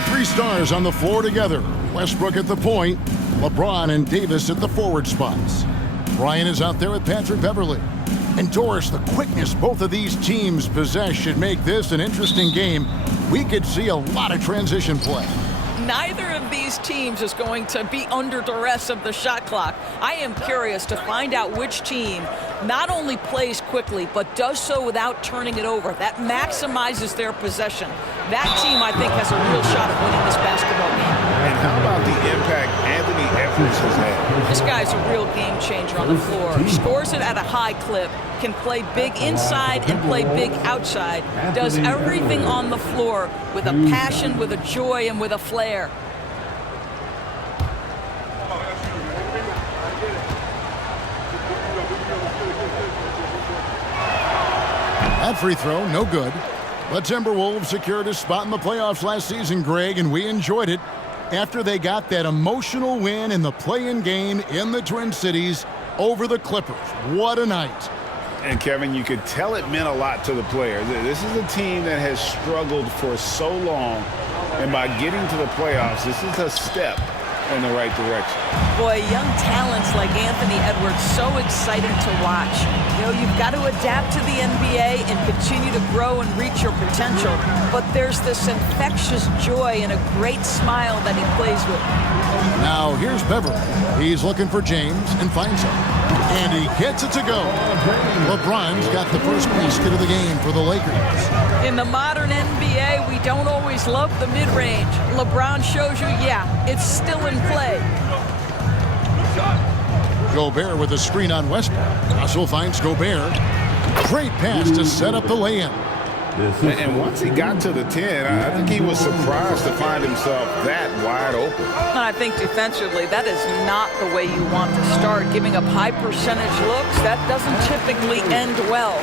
The three stars on the floor together. Westbrook at the point, LeBron and Davis at the forward spots. Bryant is out there with Patrick Beverley. And Doris, the quickness both of these teams possess should make this an interesting game. We could see a lot of transition play. Neither of these teams is going to be under duress of the shot clock. I am curious to find out which team not only plays quickly, but does so without turning it over. That maximizes their possession. That team, I think, has a real shot at winning this basketball game. And how about the impact Anthony Edwards has had? This guy's a real game changer on the floor. Scores it at a high clip, can play big inside and play big outside. Does everything on the floor with a passion, with a joy, and with a flair. That free throw, no good. The Timberwolves secured a spot in the playoffs last season, Greg, and we enjoyed it after they got that emotional win in the play-in game in the Twin Cities over the Clippers. What a night. And, Kevin, you could tell it meant a lot to the players. This is a team that has struggled for so long, and by getting to the playoffs, this is a step in the right direction. Boy, young talents like Anthony Edwards, so exciting to watch. You know, you've got to adapt to the NBA and continue to grow and reach your potential. But there's this infectious joy and a great smile that he plays with. Now, here's Beverly. He's looking for James and finds him. And he gets it to go. LeBron's got the first basket of the game for the Lakers. In the modern NBA, we don't always love the mid-range. LeBron shows you, yeah, it's still in play. Gobert with a screen on Westbrook. Russell finds Gobert. Great pass to set up the lay-in. And once he got to the 10, I think he was surprised to find himself that wide open. I think defensively, that is not the way you want to start. Giving up high percentage looks, that doesn't typically end well.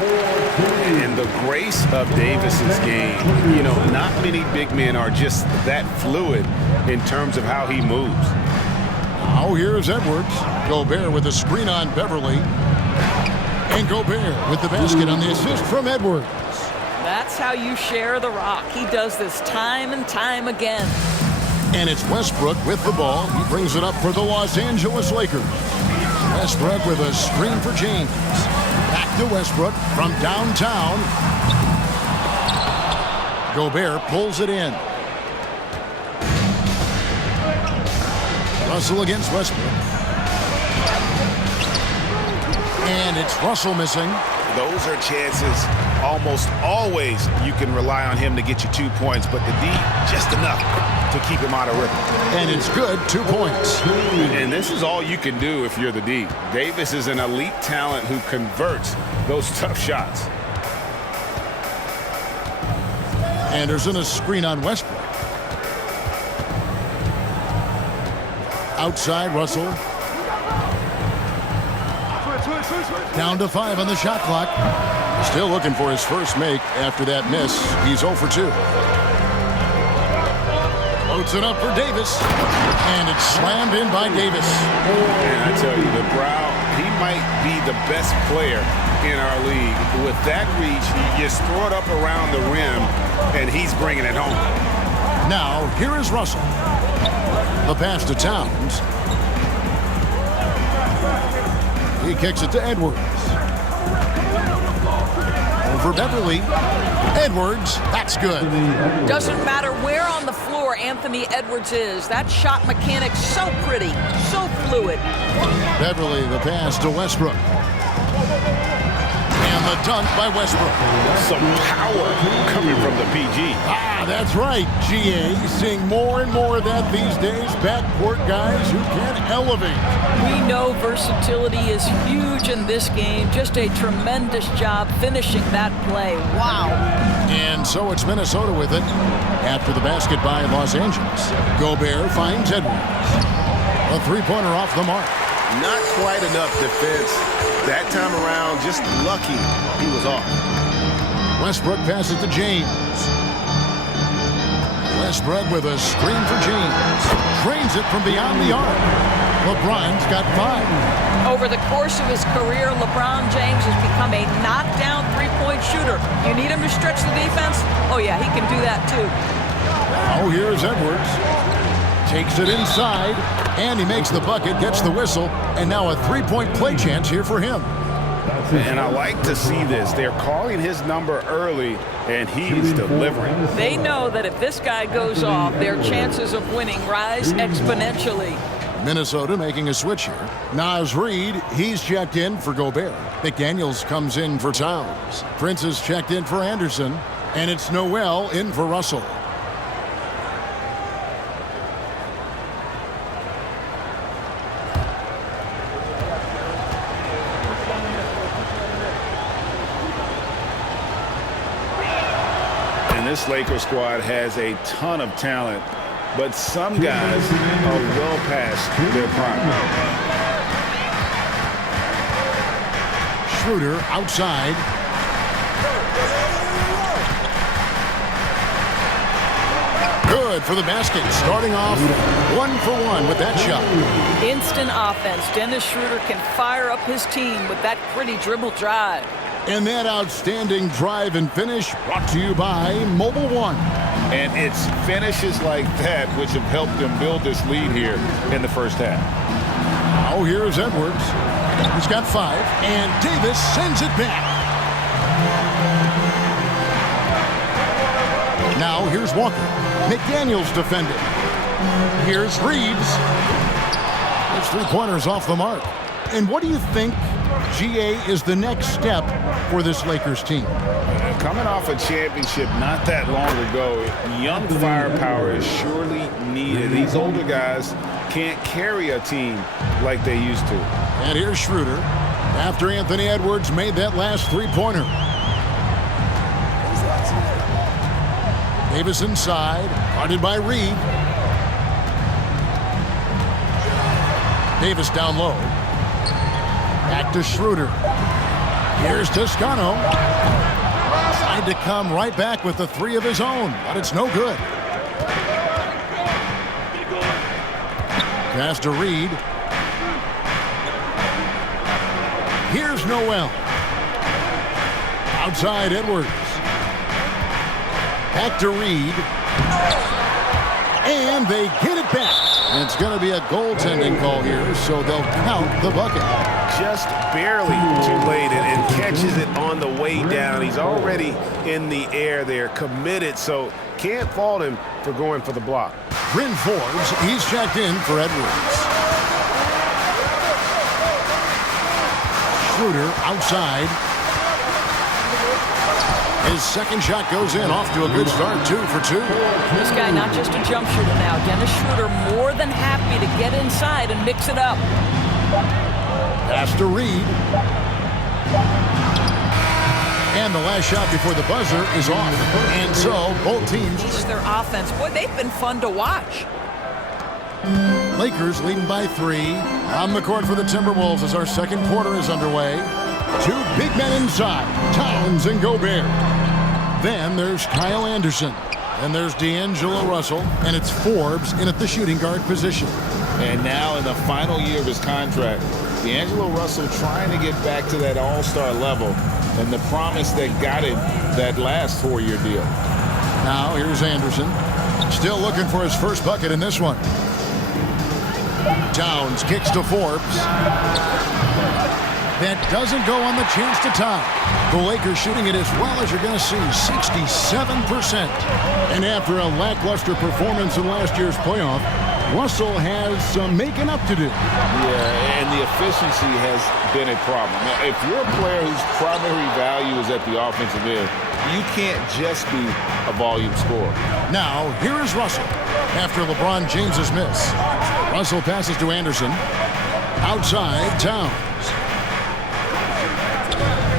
And the grace of Davis's game, you know, not many big men are just that fluid in terms of how he moves. Now here's Edwards. Gobert with a screen on Beverly. And Gobert with the basket on the assist from Edwards. That's how you share the rock. He does this time and time again. And it's Westbrook with the ball. He brings it up for the Los Angeles Lakers. Westbrook with a screen for James. Back to Westbrook from downtown. Gobert pulls it in. Russell against Westbrook. And it's Russell missing. Those are chances almost always you can rely on him to get you 2 points, but the D just enough to keep him out of rhythm. And it's good, 2 points. And this is all you can do if you're the D. Davis is an elite talent who converts those tough shots. Anderson a screen on Westbrook. Outside Russell. Down to 5 on the shot clock. Still looking for his first make after that miss. He's 0 for 2. Loads it up for Davis. And it's slammed in by Davis. And I tell you, the Brow, he might be the best player in our league. With that reach, he just throw it up around the rim, and he's bringing it home. Now, here is Russell. The pass to Towns. He kicks it to Edwards. Over Beverly. Edwards, that's good. Doesn't matter where on the floor Anthony Edwards is. That shot mechanic's so pretty, so fluid. Beverly, the pass to Westbrook. And the dunk by Westbrook. Some power coming from the PG. That's right, GA. Seeing more and more of that these days. Backcourt guys who can elevate. We know versatility is huge in this game. Just a tremendous job finishing that play. Wow. And so it's Minnesota with it after the basket by Los Angeles. Gobert finds Edwards. A three-pointer off the mark. Not quite enough defense. That time around, just lucky he was off. Westbrook passes to James. Westbrook with a screen for James. Trains it from beyond the arc. LeBron's got 5. Over the course of his career, LeBron James has become a knockdown three-point shooter. You need him to stretch the defense? Oh, yeah, he can do that, too. Oh, here's Edwards. Takes it inside, and he makes the bucket, gets the whistle, and now a three-point play chance here for him. And I like to see this. They're calling his number early, and he's delivering. They know that if this guy goes off, their chances of winning rise exponentially. Minnesota making a switch here. Naz Reid, he's checked in for Gobert. McDaniels comes in for Towns. Prince is checked in for Anderson, and it's Noel in for Russell. This Lakers squad has a ton of talent, but some guys are well past their prime. Schroeder outside. Good for the basket. Starting off 1-for-1 with that shot. Instant offense. Dennis Schroeder can fire up his team with that pretty dribble drive. And that outstanding drive and finish brought to you by Mobile One. And it's finishes like that which have helped them build this lead here in the first half. Oh, here's Edwards. He's got 5, and Davis sends it back. Now here's Walker. McDaniels defending. Here's Reeves. His three-pointers off the mark. And what do you think, GA, is the next step for this Lakers team? Coming off a championship not that long ago, young firepower is surely needed. These older guys can't carry a team like they used to. And here's Schroeder after Anthony Edwards made that last three-pointer. Davis inside, guarded by Reed. Davis down low. Back to Schroeder. Here's Toscano. Tried to come right back with the 3 of his own, but it's no good. Pass to Reed. Here's Noel. Outside Edwards. Back to Reed. And they get it back. And it's going to be a goaltending call here, so they'll count the bucket. Just barely too late and catches it on the way down. He's already in the air there, committed, so can't fault him for going for the block. Bryn Forbes, he's checked in for Edwards. Schroeder outside. His second shot goes in, off to a good start, 2 for 2. This guy not just a jump shooter now. Dennis Schroeder more than happy to get inside and mix it up. Pass to Reed. And the last shot before the buzzer is off. And so both teams. This is their offense. Boy, they've been fun to watch. Lakers leading by 3. On the court for the Timberwolves as our second quarter is underway. 2 big men inside, Towns and Gobert. Then there's Kyle Anderson. And there's D'Angelo Russell. And it's Forbes in at the shooting guard position. And now in the final year of his contract, D'Angelo Russell trying to get back to that all-star level and the promise that got him that last 4-year deal. Now here's Anderson. Still looking for his first bucket in this one. Towns kicks to Forbes. That doesn't go on the chance to tie. The Lakers shooting it as well as you're going to see, 67%. And after a lackluster performance in last year's playoff, Russell has some making up to do. Yeah, and the efficiency has been a problem. Now, if you're a player whose primary value is at the offensive end, you can't just be a volume scorer. Now, here is Russell after LeBron James's miss. Russell passes to Anderson. Outside, Towns.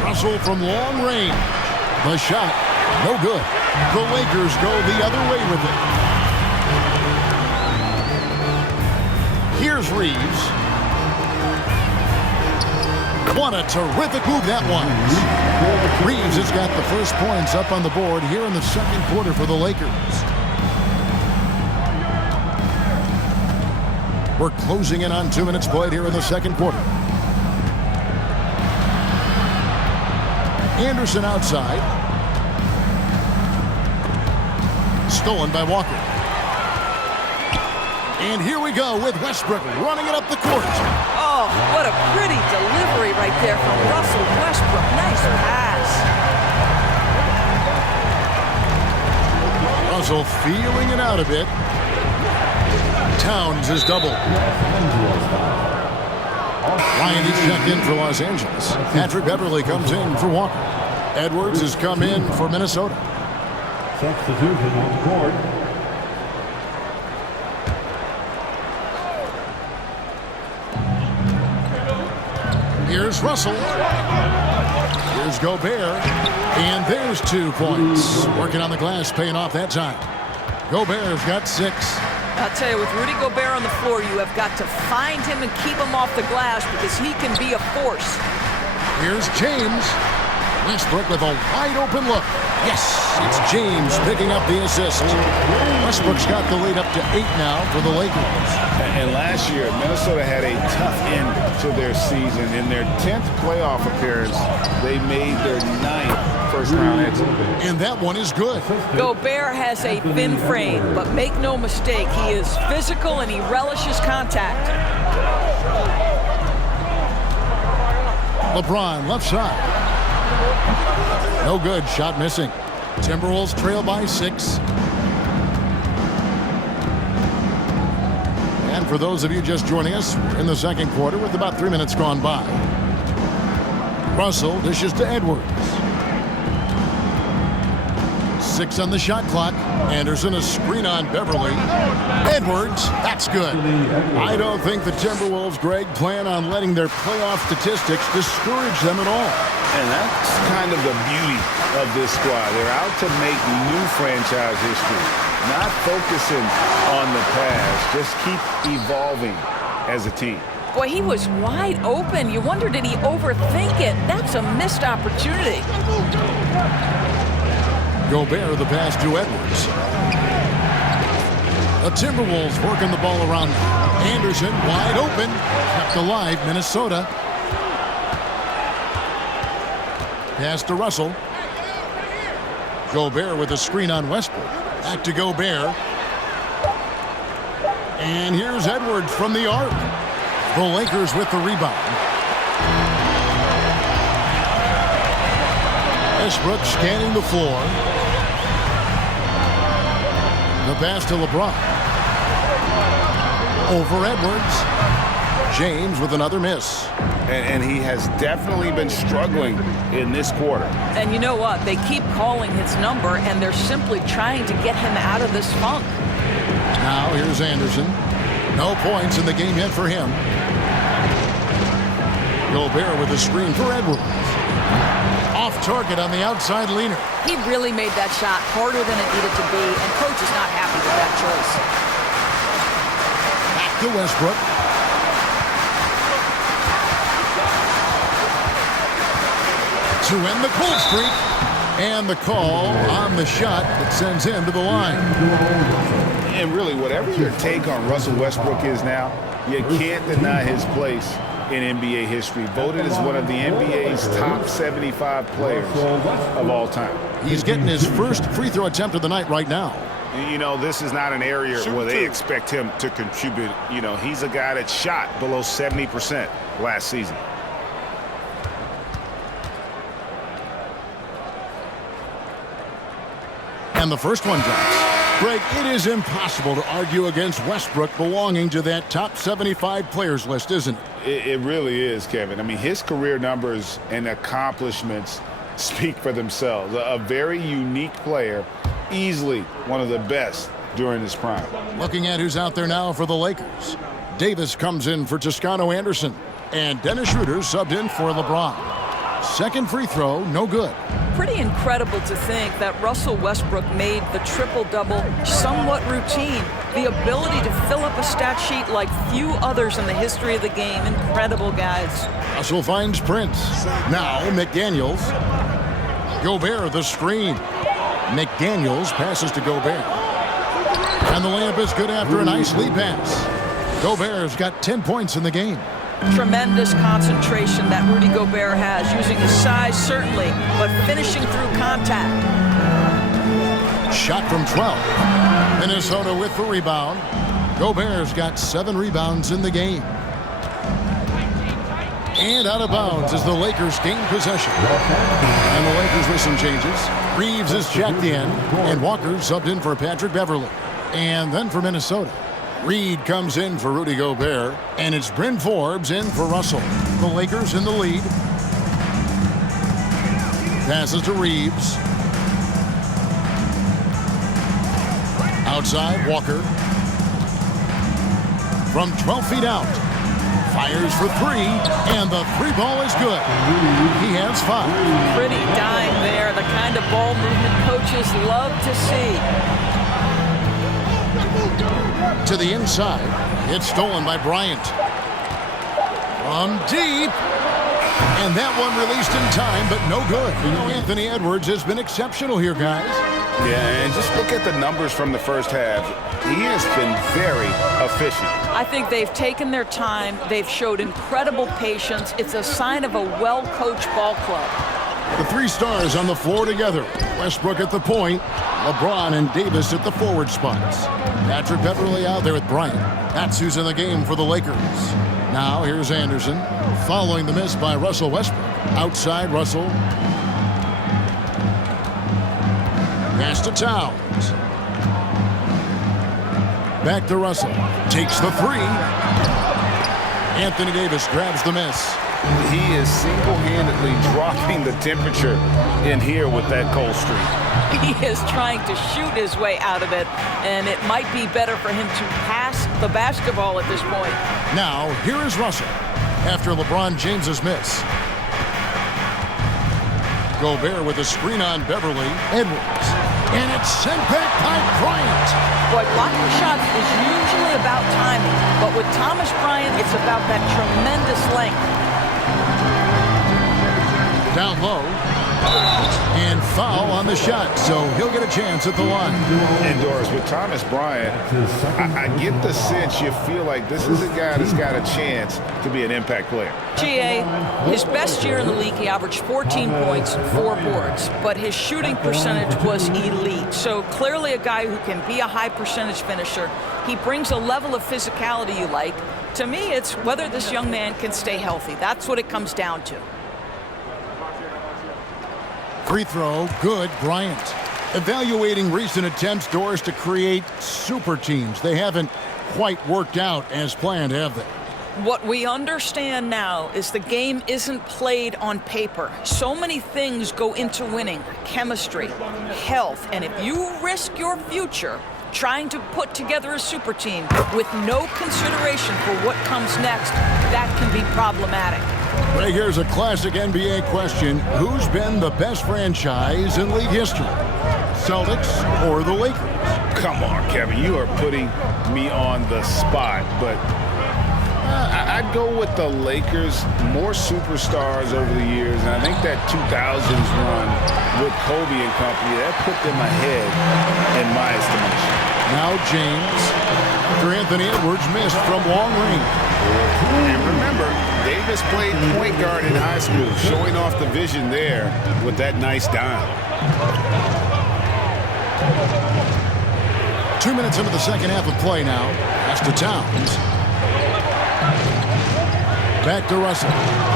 Russell from long range. The shot, no good. The Lakers go the other way with it. Here's Reeves. What a terrific move that was. Reeves has got the first points up on the board here in the second quarter for the Lakers. We're closing in on 2 minutes played here in the second quarter. Anderson outside. Stolen by Walker. And here we go with Westbrook running it up the court. Oh, what a pretty delivery right there from Russell Westbrook. Nice pass. Russell feeling it out a bit. Towns is doubled. Ryan is checked in for Los Angeles. Patrick Beverly comes in for Walker. Edwards has come in for Minnesota. Substitution on the court. Here's Russell. Here's Gobert. And there's 2 points. Working on the glass, paying off that time. Gobert's got 6. I'll tell you, with Rudy Gobert on the floor, you have got to find him and keep him off the glass because he can be a force. Here's James. Westbrook with a wide-open look. Yes, it's James picking up the assist. Westbrook's got the lead up to 8 now for the Lakers. And last year, Minnesota had a tough end to their season. In their 10th playoff appearance, they made their 9th first-round exit. And that one is good. Gobert has a thin frame, but make no mistake, he is physical and he relishes contact. LeBron left side. No good. Shot missing. Timberwolves trail by 6. And for those of you just joining us, we're in the second quarter with about 3 minutes gone by. Russell dishes to Edwards. 6 on the shot clock. Anderson a screen on Beverly. Edwards, that's good. I don't think the Timberwolves, Greg, plan on letting their playoff statistics discourage them at all. And that's kind of the beauty of this squad. They're out to make new franchise history, not focusing on the past. Just keep evolving as a team. Boy, he was wide open. You wonder, did he overthink it? That's a missed opportunity. Gobert the pass to Edwards. The Timberwolves working the ball around. Anderson wide open. Kept alive, Minnesota. Pass to Russell. Gobert with a screen on Westbrook. Back to Gobert. And here's Edwards from the arc. The Lakers with the rebound. Westbrook scanning the floor. The pass to LeBron. Over Edwards. James with another miss. And he has definitely been struggling in this quarter. And you know what? They keep calling his number, and they're simply trying to get him out of this funk. Now here's Anderson. No points in the game yet for him. Gobert with a screen for Edwards. Off target on the outside leaner. He really made that shot harder than it needed to be, and coach is not happy with that choice. Back to Westbrook. To end the cold streak. And the call on the shot that sends him to the line. And really, whatever your take on Russell Westbrook is now, you can't deny his place in NBA history. Voted as one of the NBA's top 75 players of all time. He's getting his first free throw attempt of the night right now. You know, this is not an area where they expect him to contribute. You know, he's a guy that shot below 70% last season. And the first one drops. Greg, it is impossible to argue against Westbrook belonging to that top 75 players list, isn't it? It really is, Kevin. I mean, his career numbers and accomplishments speak for themselves. A very unique player, easily one of the best during his prime. Looking at who's out there now for the Lakers. Davis comes in for Toscano Anderson. And Dennis Schroeder subbed in for LeBron. Second free throw, no good. Pretty incredible to think that Russell Westbrook made the triple-double somewhat routine. The ability to fill up a stat sheet like few others in the history of the game. Incredible, guys. Russell finds Prince. Now McDaniels. Gobert the screen. McDaniels passes to Gobert. And the layup is good after a nice lead pass. Gobert's got 10 points in the game. Tremendous concentration that Rudy Gobert has, using his size certainly, but finishing through contact. Shot from 12. Minnesota with the rebound. Gobert's got 7 rebounds in the game. And out of bounds as the Lakers gain possession. And the Lakers with some changes. Reeves is checked in, and Walker subbed in for Patrick Beverley. And then for Minnesota, Reed comes in for Rudy Gobert, and it's Bryn Forbes in for Russell. The Lakers in the lead. Passes to Reeves. Outside, Walker. From 12 feet out. Fires for 3, and the 3 ball is good. He has 5. Pretty dime there, the kind of ball movement coaches love to see. To the inside, it's stolen by Bryant. From deep, and that one released in time, but no good. Anthony Edwards has been exceptional here, guys. Yeah, and just look at the numbers from the first half. He has been very efficient. I think they've taken their time. They've showed incredible patience. It's a sign of a well-coached ball club. The 3 stars on the floor together. Westbrook at the point. LeBron and Davis at the forward spots. Patrick Beverley out there with Bryant. That's who's in the game for the Lakers. Now here's Anderson. Following the miss by Russell Westbrook. Outside Russell. Pass to Towns. Back to Russell. Takes the 3. Anthony Davis grabs the miss. He is single-handedly dropping the temperature in here with that cold streak. He is trying to shoot his way out of it, and it might be better for him to pass the basketball at this point. Now, here is Russell after LeBron James's miss. Gobert with a screen on Beverley. Edwards. And it's sent back by Bryant. Boy, blocking shots is usually about timing, but with Thomas Bryant, it's about that tremendous length. Down low. And foul on the shot, so he'll get a chance at the line. And Doris, with Thomas Bryant, I get the sense you feel like this is a guy that's got a chance to be an impact player. GA, his best year in the league, he averaged 14 points, 4 boards, but his shooting percentage was elite. So clearly a guy who can be a high percentage finisher. He brings a level of physicality you like. To me, it's whether this young man can stay healthy. That's what it comes down to. Free throw, good, Bryant. Evaluating recent attempts, Doris, to create super teams. They haven't quite worked out as planned, have they? What we understand now is the game isn't played on paper. So many things go into winning. Chemistry, health, and if you risk your future trying to put together a super team with no consideration for what comes next, that can be problematic. Right, here's a classic NBA question. Who's been the best franchise in league history? Celtics or the Lakers? Come on, Kevin. You are putting me on the spot, but I'd go with the Lakers. More superstars over the years, and I think that 2000s run with Kobe and company, that put them ahead in my estimation. Now James. After Anthony Edwards missed from long range. And remember, Davis played point guard in high school, showing off the vision there with that nice dime. 2 minutes into the second half of play now. Pass to Towns. Back to Russell.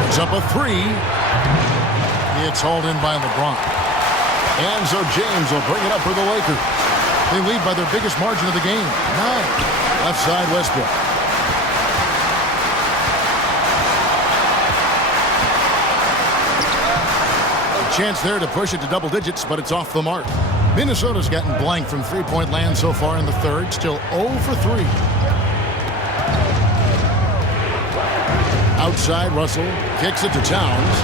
It's up a 3. It's hauled in by LeBron. And so James will bring it up for the Lakers. They lead by their biggest margin of the game, 9. Left side, Westbrook. Chance there to push it to double digits, but it's off the mark. Minnesota's gotten blank from three-point land so far in the third, still 0 for 3. Outside, Russell kicks it to Towns.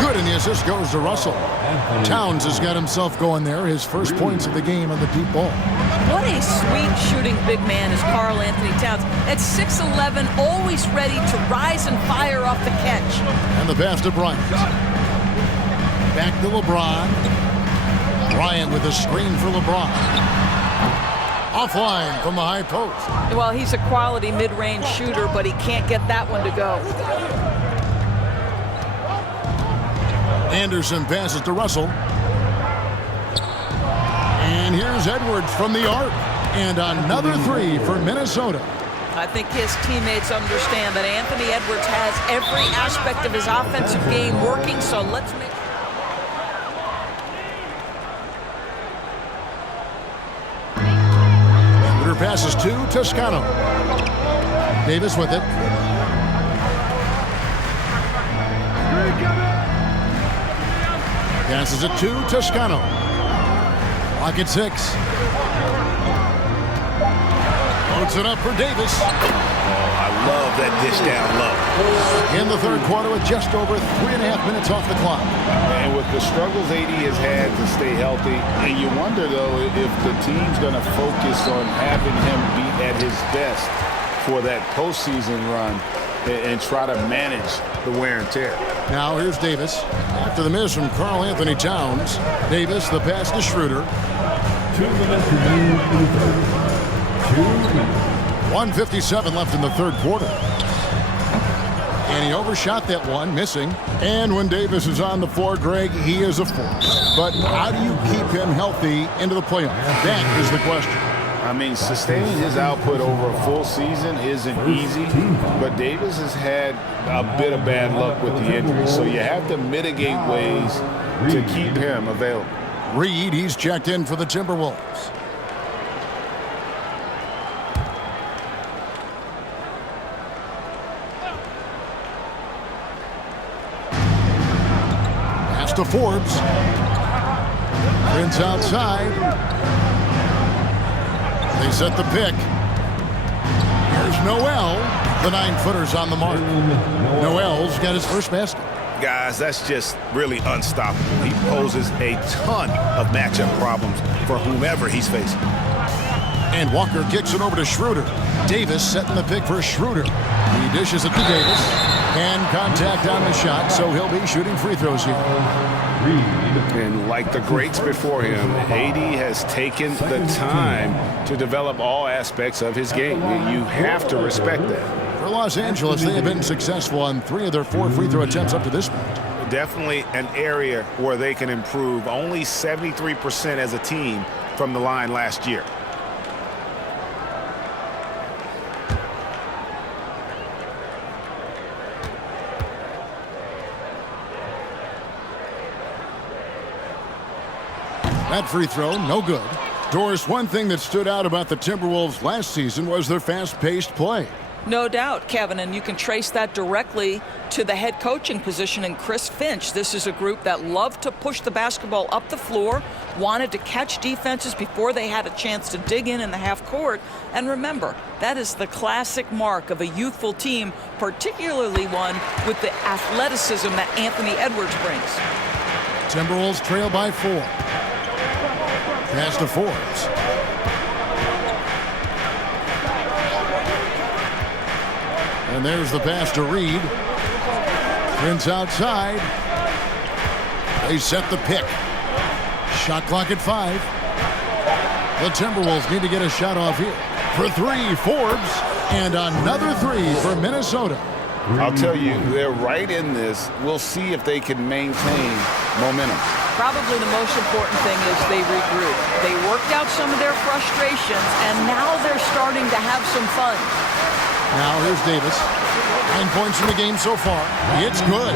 Good, and the assist goes to Russell. Towns has got himself going there, his first points of the game on the deep ball. What a sweet shooting big man is Karl Anthony Towns. At 6'11", always ready to rise and fire off the catch. And the pass to Bryant. Back to LeBron. Bryant with a screen for LeBron. Offline from the high post. Well, he's a quality mid-range shooter, but he can't get that one to go. Anderson passes to Russell. And here's Edwards from the arc. And another three for Minnesota. I think his teammates understand that Anthony Edwards has every aspect of his offensive game working, so let's make... Shooter passes to Toscano. Davis with it. Passes it to Toscano. Lock at 6. Loads it up for Davis. I love that dish down low. In the third quarter with just over 3.5 minutes off the clock. And with the struggles AD has had to stay healthy, and you wonder, though, if the team's going to focus on having him be at his best for that postseason run and try to manage the wear and tear. Now here's Davis. After the miss from Karl Anthony Towns, Davis, the pass to Schroeder. 2 minutes remaining in the third. 2 minutes. 1:57 left in the third quarter. And he overshot that one, missing. And when Davis is on the floor, Greg, he is a force. But how do you keep him healthy into the playoffs? That is the question. I mean, sustaining his output over a full season isn't easy, but Davis has had a bit of bad luck with the injury, so you have to mitigate ways to keep him available. Reed, he's checked in for the Timberwolves. Pass to Forbes. Prince outside. They set the pick. Here's Noel. The 9-footer's on the mark. Noel's got his first basket. Guys, that's just really unstoppable. He poses a ton of matchup problems for whomever he's facing. And Walker kicks it over to Schroeder. Davis setting the pick for Schroeder. He dishes it to Davis. And contact on the shot, so he'll be shooting free throws here. And like the greats before him, AD has taken the time to develop all aspects of his game. You have to respect that. For Los Angeles, they have been successful on 3 of their 4 free throw attempts up to this point. Definitely an area where they can improve. Only 73% as a team from the line last year. That free throw, no good. Doris, one thing that stood out about the Timberwolves last season was their fast-paced play. No doubt, Kevin, and you can trace that directly to the head coaching position in Chris Finch. This is a group that loved to push the basketball up the floor, wanted to catch defenses before they had a chance to dig in the half court. And remember, that is the classic mark of a youthful team, particularly one with the athleticism that Anthony Edwards brings. Timberwolves trail by 4. Pass to Forbes. And there's the pass to Reed. Prince outside. They set the pick. Shot clock at 5. The Timberwolves need to get a shot off here. For 3, Forbes. And another 3 for Minnesota. I'll tell you, they're right in this. We'll see if they can maintain momentum. Probably the most important thing is they regroup. They worked out some of their frustrations, and now they're starting to have some fun. Now here's Davis. 9 points in the game so far. It's good.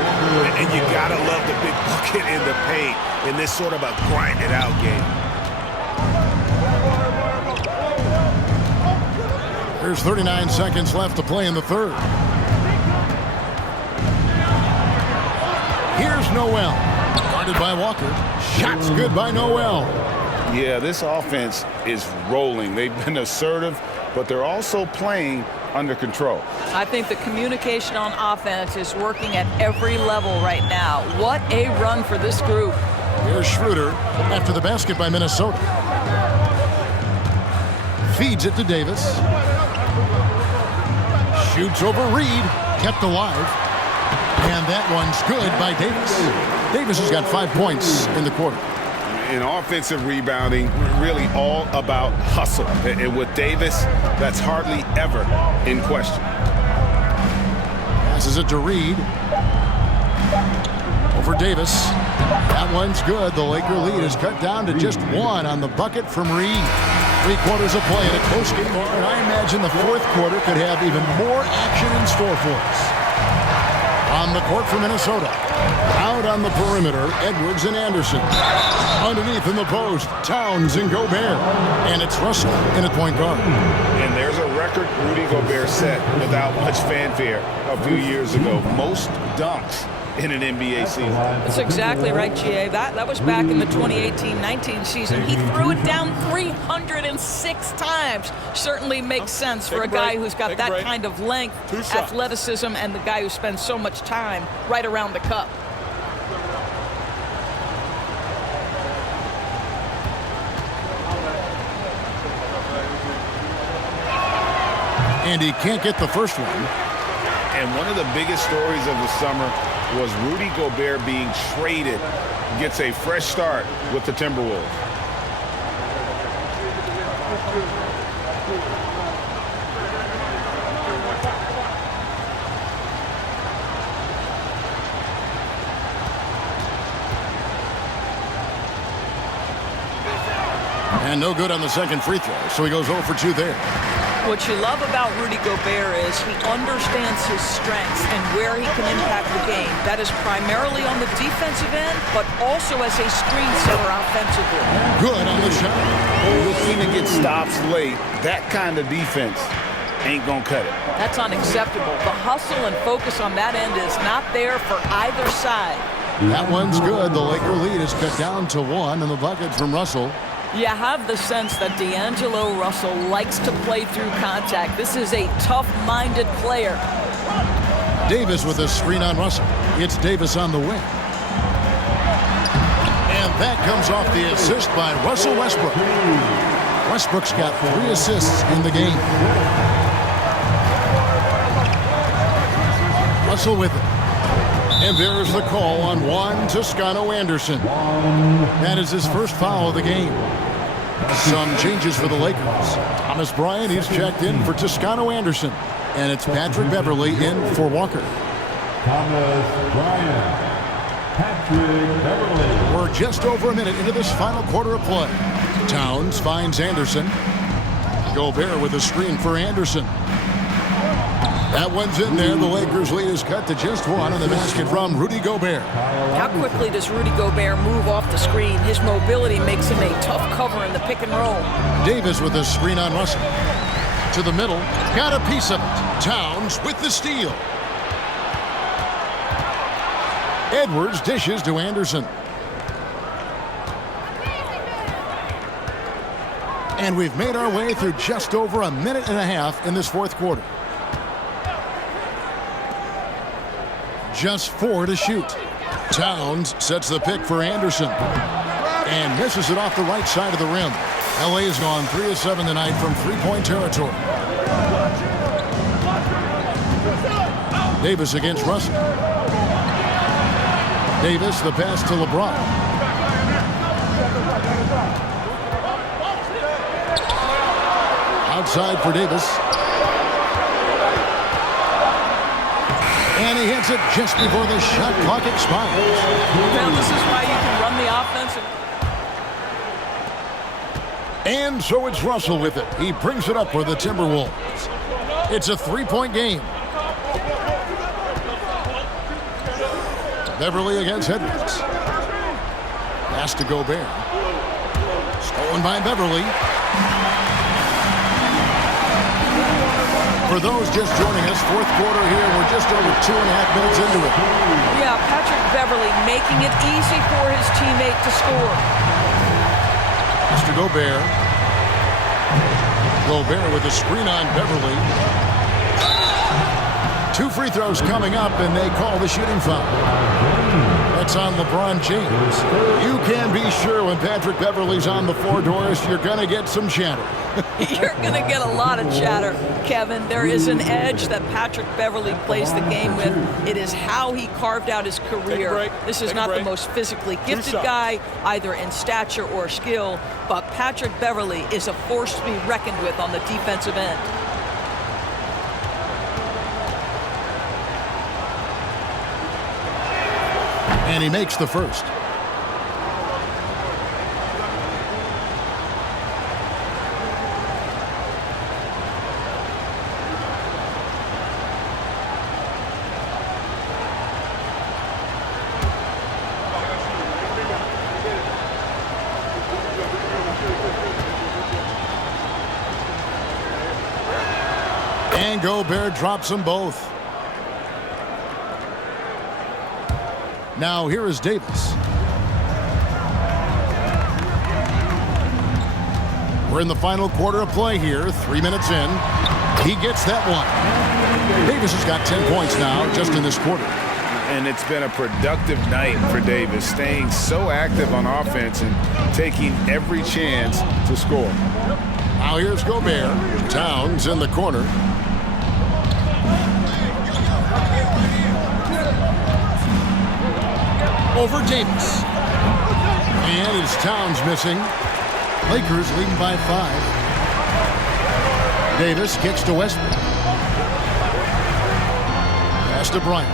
And you gotta love the big bucket in the paint in this sort of a grind-it-out game. There's 39 seconds left to play in the third. Here's Noel. Guarded by Walker. Shots good by Noel. Yeah, this offense is rolling. They've been assertive, but they're also playing under control. I think the communication on offense is working at every level right now. What a run for this group. Here's Schroeder after the basket by Minnesota. Feeds it to Davis. Shoots over Reed. Kept alive. And that one's good by Davis. Davis has got 5 points in the quarter. In offensive rebounding, really all about hustle. And with Davis, that's hardly ever in question. Passes it to Reed. Over Davis. That one's good. The Laker lead is cut down to just 1 on the bucket from Reed. 3 quarters of play in a close game, and I imagine the fourth quarter could have even more action in store for us. On the court for Minnesota. Out on the perimeter, Edwards and Anderson. Underneath in the post, Towns and Gobert. And it's Russell in at point guard. And there's a record Rudy Gobert set without much fanfare a few years ago. Most dunks in an NBA season. That's exactly right, GA. That was back in the 2018-19 season. He threw it down 306 times. Certainly makes sense for a guy who's got that kind of length, athleticism, and the guy who spends so much time right around the cup. And he can't get the first one. And one of the biggest stories of the summer was Rudy Gobert being traded. Gets a fresh start with the Timberwolves. And no good on the second free throw, so he goes 0 for 2 there. What you love about Rudy Gobert is he understands his strengths and where he can impact the game. That is primarily on the defensive end, but also as a screen setter offensively. Good on the shot. Looking to get stops late. That kind of defense ain't gonna cut it. That's unacceptable. The hustle and focus on that end is not there for either side. That one's good. The Laker lead is cut down to 1 in the bucket from Russell. You have the sense that D'Angelo Russell likes to play through contact. This is a tough-minded player. Davis with a screen on Russell. It's Davis on the wing. And that comes off the assist by Russell Westbrook. Westbrook's got 3 assists in the game. Russell with it. And there's the call on Juan Toscano Anderson. That is his first foul of the game. Some changes for the Lakers. Thomas Bryant, he's checked in for Toscano Anderson. And it's Patrick Beverley in for Walker. Thomas Bryant. Patrick Beverley. We're just over a minute into this final quarter of play. Towns finds Anderson. Gobert with a screen for Anderson. That one's in there. The Lakers' lead is cut to just 1 on the basket from Rudy Gobert. How quickly does Rudy Gobert move off the screen? His mobility makes him a tough cover in the pick and roll. Davis with a screen on Russell. To the middle. Got a piece of it. Towns with the steal. Edwards dishes to Anderson. And we've made our way through just over a minute and a half in this fourth quarter. Just 4 to shoot. Towns sets the pick for Anderson. And misses it off the right side of the rim. LA has gone 3 of 7 tonight from three-point territory. Davis against Russell. Davis, the pass to LeBron. Outside for Davis. And he hits it just before the shot clock expires. Now, this is why you can run the offense. And so it's Russell with it. He brings it up for the Timberwolves. It's a 3-point game. Beverley against Edwards. Pass to Gobert. Stolen by Beverley. For those just joining us, fourth quarter here. We're just over 2.5 minutes into it. Yeah, Patrick Beverley making it easy for his teammate to score. Pass to Gobert. Gobert with a screen on Beverley. 2 free throws coming up, and they call the shooting foul. That's on LeBron James. You can be sure when Patrick Beverley's on the floor, Doris, you're going to get some chatter. You're going to get a lot of chatter, Kevin. There is an edge that Patrick Beverley plays the game with. It is how he carved out his career. This is not the most physically gifted guy, either in stature or skill, but Patrick Beverley is a force to be reckoned with on the defensive end. And he makes the first. And Gobert drops them both. Now here is Davis. We're in the final quarter of play here. 3 minutes in. He gets that one. Davis has got 10 points now just in this quarter. And it's been a productive night for Davis, staying so active on offense and taking every chance to score. Now here's Gobert. Towns in the corner. Over Davis. And it's Towns missing. Lakers leading by 5. Davis kicks to Westbrook. Pass to Bryant.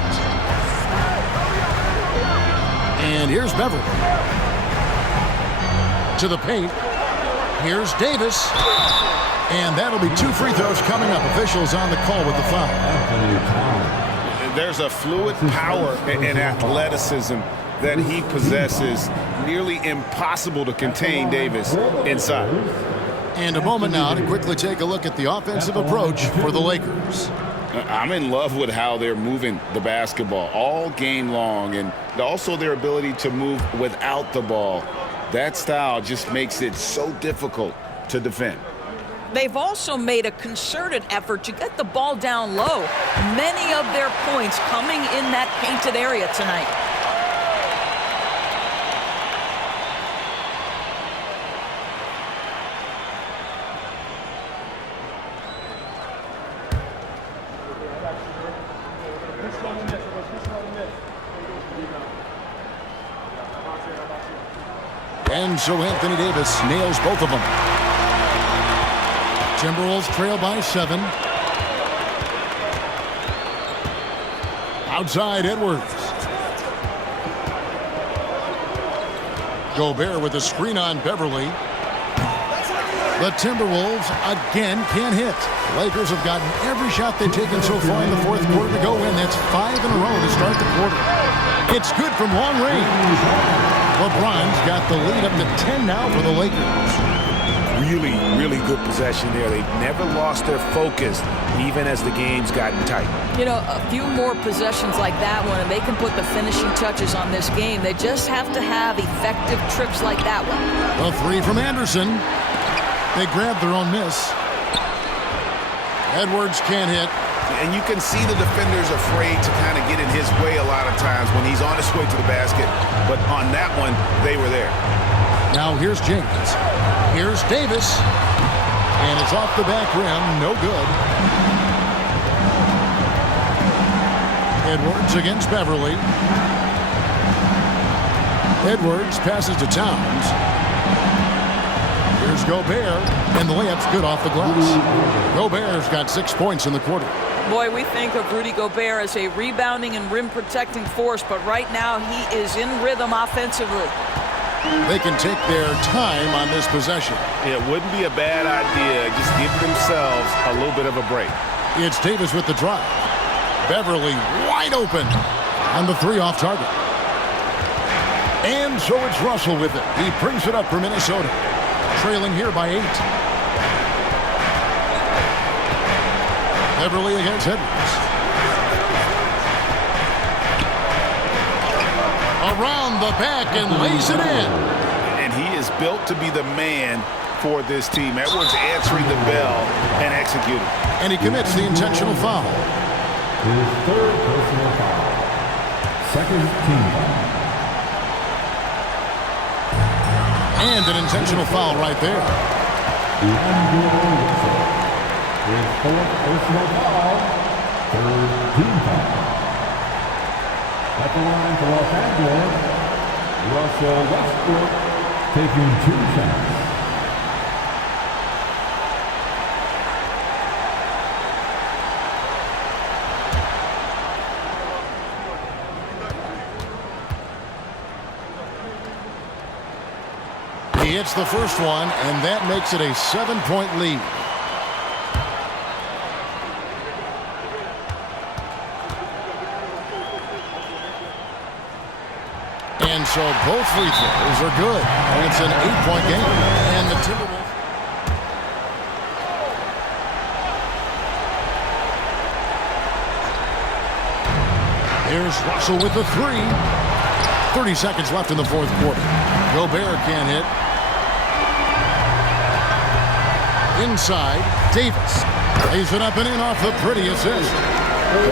And here's Beverly. To the paint. Here's Davis. And that'll be 2 free throws coming up. Officials on the call with the foul. There's a fluid power and athleticism that he possesses. Nearly impossible to contain Davis inside. And a moment now to quickly take a look at the offensive approach for the Lakers. I'm in love with how they're moving the basketball all game long, and also their ability to move without the ball. That style just makes it so difficult to defend. They've also made a concerted effort to get the ball down low. Many of their points coming in that painted area tonight. And so Anthony Davis nails both of them. Timberwolves trail by 7. Outside Edwards. Gobert with a screen on Beverly. The Timberwolves again can't hit. The Lakers have gotten every shot they've taken so far in the fourth quarter to go in. That's 5 in a row to start the quarter. It's good from long range. LeBron's got the lead up to 10 now for the Lakers. Really, really good possession there. They've never lost their focus, even as the game's gotten tight. You know, a few more possessions like that one, and they can put the finishing touches on this game. They just have to have effective trips like that one. A 3 from Anderson. They grab their own miss. Edwards can't hit. And you can see the defenders afraid to kind of get in his way a lot of times when he's on his way to the basket. But on that one, they were there. Now here's James. Here's Davis. And it's off the back rim. No good. Edwards against Beverly. Edwards passes to Towns. Here's Gobert. And the layup's good off the glass. Gobert's got 6 points in the quarter. Boy, we think of Rudy Gobert as a rebounding and rim-protecting force, but right now he is in rhythm offensively. They can take their time on this possession. It wouldn't be a bad idea. Just give themselves a little bit of a break. It's Davis with the drive. Beverly wide open. And the 3 off target. And so it's Russell with it. He brings it up for Minnesota. Trailing here by 8. Beverly against Edwards. Around the back and lays it in. And he is built to be the man for this team. Edwards answering the bell and executing. And he commits the intentional foul. His 3rd personal foul. 2nd team foul. And an intentional foul right there. His 4th personal foul. 3rd team foul. At the line for Los Angeles, Russell Westbrook taking 2 shots. He hits the first one, and that makes it a 7-point lead. And so both free throws are good. And it's an 8-point game. And the Timberwolves. There's Russell with the three. 30 seconds left in the fourth quarter. Gobert can't hit. Inside, Davis lays it up and in off the pretty assist.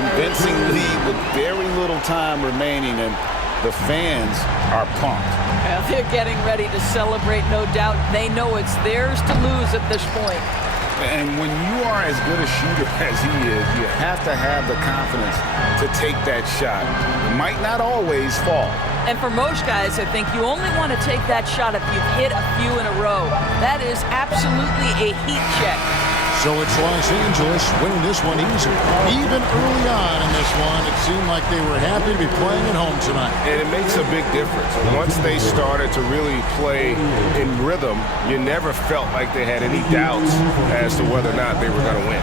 Convincing lead with very little time remaining, and the fans are pumped. Well, they're getting ready to celebrate, no doubt. They know it's theirs to lose at this point. And when you are as good a shooter as he is, you have to have the confidence to take that shot. It might not always fall. And for most guys, I think you only want to take that shot if you've hit a few in a row. That is absolutely a heat check. So it's Los Angeles winning this one easy. Even early on in this one, it seemed like they were happy to be playing at home tonight. And it makes a big difference. Once they started to really play in rhythm, you never felt like they had any doubts as to whether or not they were going to win.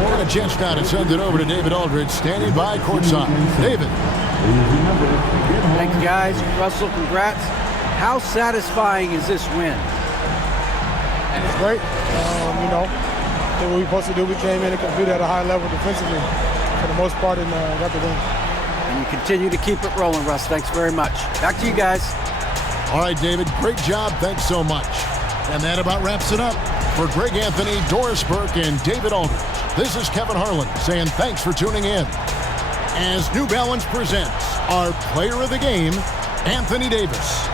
We're going to chance now to send it over to David Aldridge, standing by courtside. David. Thank you, guys. Russell, congrats. How satisfying is this win? It's great. You know, did what we were supposed to do. We came in and competed at a high level defensively for the most part and got the win. And you continue to keep it rolling, Russ. Thanks very much. Back to you guys. All right, David, great job. Thanks so much. And that about wraps it up. For Greg Anthony, Doris Burke, and David Aldridge, this is Kevin Harlan saying thanks for tuning in. As New Balance presents our player of the game, Anthony Davis.